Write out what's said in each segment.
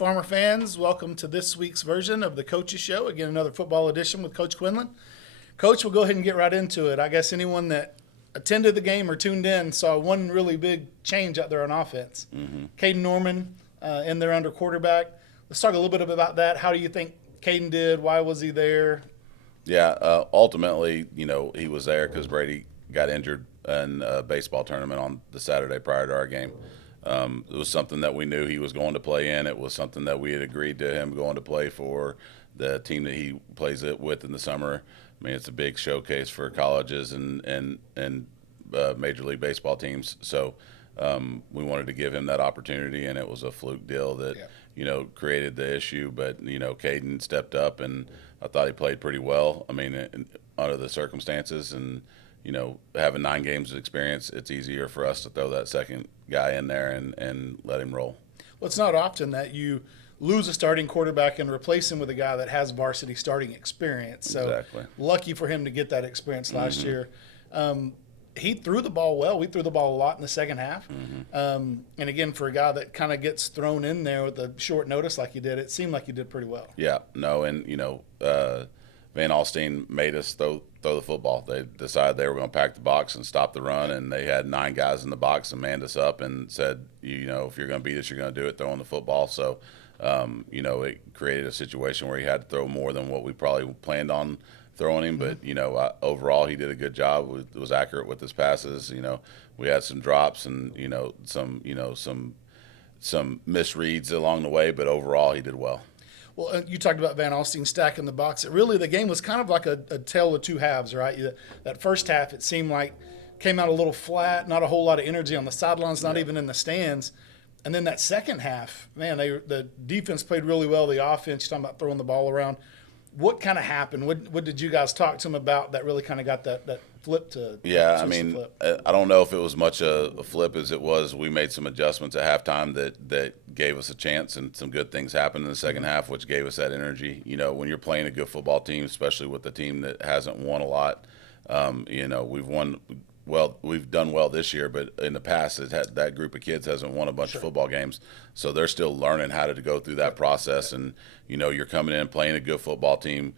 Farmer fans. Welcome to this week's version of the Coaches Show. Again, another football edition with Coach Quinlan. Coach, we'll go ahead and get right into it. I guess anyone that attended the game or tuned in saw one really big change out there on offense. Caden Norman in there under quarterback. Let's talk a little bit about that. How do you think Caden did? Why was he there? Yeah, ultimately, he was there because Brady got injured in a baseball tournament on the Saturday prior to our game. It was something that we knew he was going to play in. It was something that we had agreed to him going to play for the team that he plays it with in the summer. I mean, it's a big showcase for colleges and Major League Baseball teams. So we wanted to give him that opportunity, and it was a fluke deal that, created the issue. But, Caden stepped up, and I thought he played pretty well. I mean, under the circumstances, and having 9 games of experience, it's easier for us to throw that second guy in there and let him roll. Well, it's not often that you lose a starting quarterback and replace him with a guy that has varsity starting experience. So Exactly. Lucky for him to get that experience last year. He threw the ball well. We threw the ball a lot in the second half. And again, for a guy that kind of gets thrown in there with a short notice like he did, it seemed like he did pretty well. Yeah, no, and Van Alstyne made us throw the football. They decided they were going to pack the box and stop the run, and they had 9 guys in the box and manned us up and said, if you're going to beat us, you're going to do it throwing the football. So, it created a situation where he had to throw more than what we probably planned on throwing him. But, overall he did a good job. It was accurate with his passes. We had some drops and, some misreads along the way, but overall he did well. Well, you talked about Van Alstyne stacking the box. The game was kind of like a tale of two halves, right? That first half, it seemed like came out a little flat, not a whole lot of energy on the sidelines, not even in the stands. And then that second half, man, the defense played really well. The offense, you're talking about throwing the ball around. What kind of happened? What did you guys talk to him about that really kind of got that flip to Yeah, I don't know if it was much a flip as it was. We made some adjustments at halftime that gave us a chance, and some good things happened in the second half, which gave us that energy. When you're playing a good football team, especially with a team that hasn't won a lot, we've won – well, we've done well this year, but in the past, that group of kids hasn't won a bunch of football games. So they're still learning how to go through that process. And, you're coming in playing a good football team,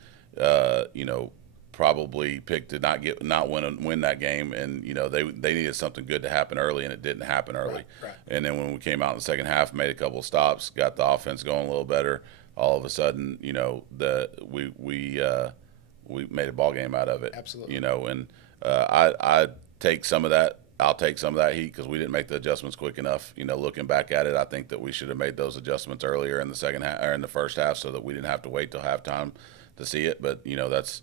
probably picked to not win that game. And, they needed something good to happen early, and it didn't happen early. Right. And then when we came out in the second half, made a couple of stops, got the offense going a little better, all of a sudden, we made a ball game out of it. Absolutely. And I take some of that. I'll take some of that heat because we didn't make the adjustments quick enough. Looking back at it, I think that we should have made those adjustments earlier in the second half or in the first half, so that we didn't have to wait till halftime to see it. But that's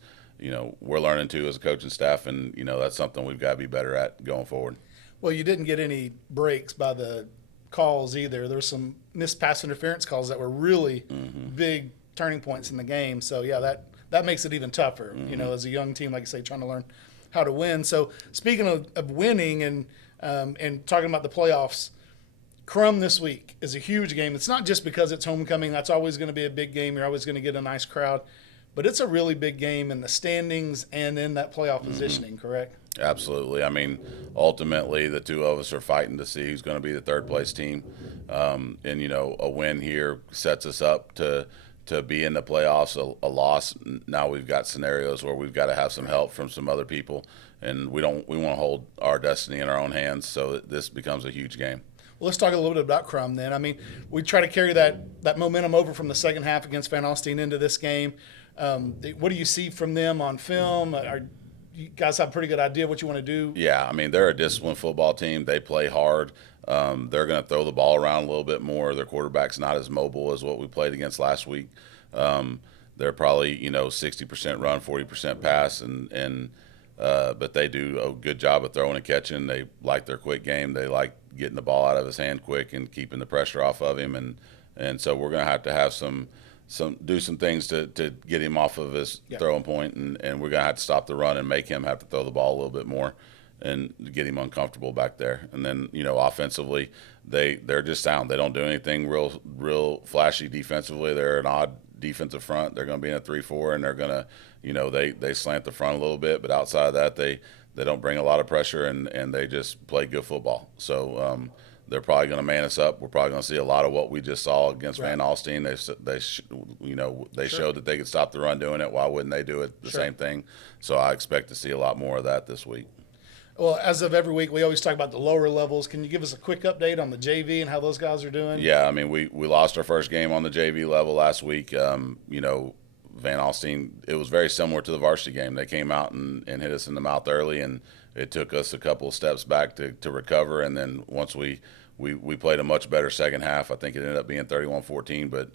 we're learning too as a coaching staff, and that's something we've got to be better at going forward. Well, you didn't get any breaks by the calls either. There's some missed pass interference calls that were really big turning points in the game. So yeah, that makes it even tougher. As a young team, like I say, trying to learn how to win. So speaking of winning and talking about the playoffs, Crum this week is a huge game. It's not just because it's homecoming. That's always going to be a big game. You're always going to get a nice crowd. But it's a really big game in the standings and in that playoff positioning, correct? Absolutely. I mean, ultimately, the two of us are fighting to see who's going to be the third-place team. And, a win here sets us up to be in the playoffs. A loss, now we've got scenarios where we've got to have some help from some other people, and we want to hold our destiny in our own hands, so this becomes a huge game. Well, let's talk a little bit about Crum then. I mean, we try to carry that momentum over from the second half against Van Alstyne into this game. What do you see from them on film? You guys have a pretty good idea of what you want to do? Yeah, I mean, they're a disciplined football team. They play hard. They're going to throw the ball around a little bit more. Their quarterback's not as mobile as what we played against last week. They're probably 60% run, 40% pass, but they do a good job of throwing and catching. They like their quick game. They like getting the ball out of his hand quick and keeping the pressure off of him. And so we're going to have do some things to get him off of his throwing point, and we're going to have to stop the run and make him have to throw the ball a little bit more and get him uncomfortable back there. And then, offensively, they're just sound. They don't do anything real flashy defensively. They're an odd defensive front. They're going to be in a 3-4, and they're going to, they slant the front a little bit, but outside of that, they don't bring a lot of pressure, and they just play good football. So They're probably going to man us up. We're probably going to see a lot of what we just saw against Van Alstyne. They showed that they could stop the run doing it. Why wouldn't they do it the same thing? So I expect to see a lot more of that this week. Well, as of every week, we always talk about the lower levels. Can you give us a quick update on the JV and how those guys are doing? Yeah, I mean, we lost our first game on the JV level last week. Van Alstyne, it was very similar to the varsity game. They came out and hit us in the mouth early, and it took us a couple of steps back to recover. And then once we played a much better second half. I think it ended up being 31-14, but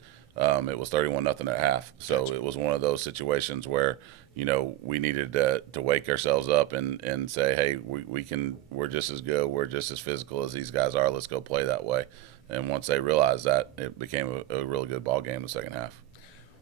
it was 31-0 at half. So it was one of those situations where, we needed to wake ourselves up and say, hey, we're just as good, we're just as physical as these guys are. Let's go play that way. And once they realized that, it became a really good ball game in the second half.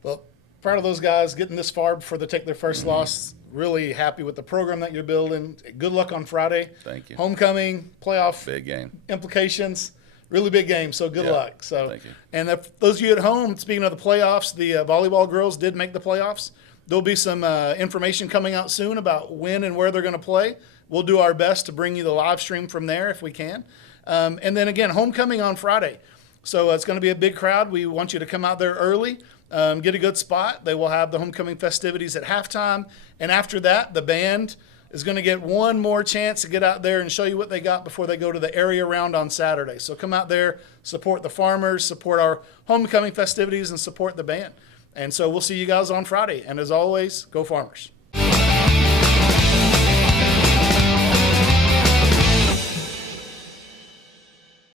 Well, proud of those guys getting this far before they take their first loss. Really happy with the program that you're building. Good luck on Friday. Thank you. Homecoming, playoff Big game. Implications. Really big game, so good luck. So, thank you. And if those of you at home, speaking of the playoffs, the volleyball girls did make the playoffs. There'll be some information coming out soon about when and where they're going to play. We'll do our best to bring you the live stream from there if we can. And then again, homecoming on Friday. So it's going to be a big crowd. We want you to come out there early, get a good spot. They will have the homecoming festivities at halftime. And after that, the band is going to get one more chance to get out there and show you what they got before they go to the area round on Saturday. So come out there, support the farmers, support our homecoming festivities, and support the band. And so we'll see you guys on Friday. And as always, go Farmers.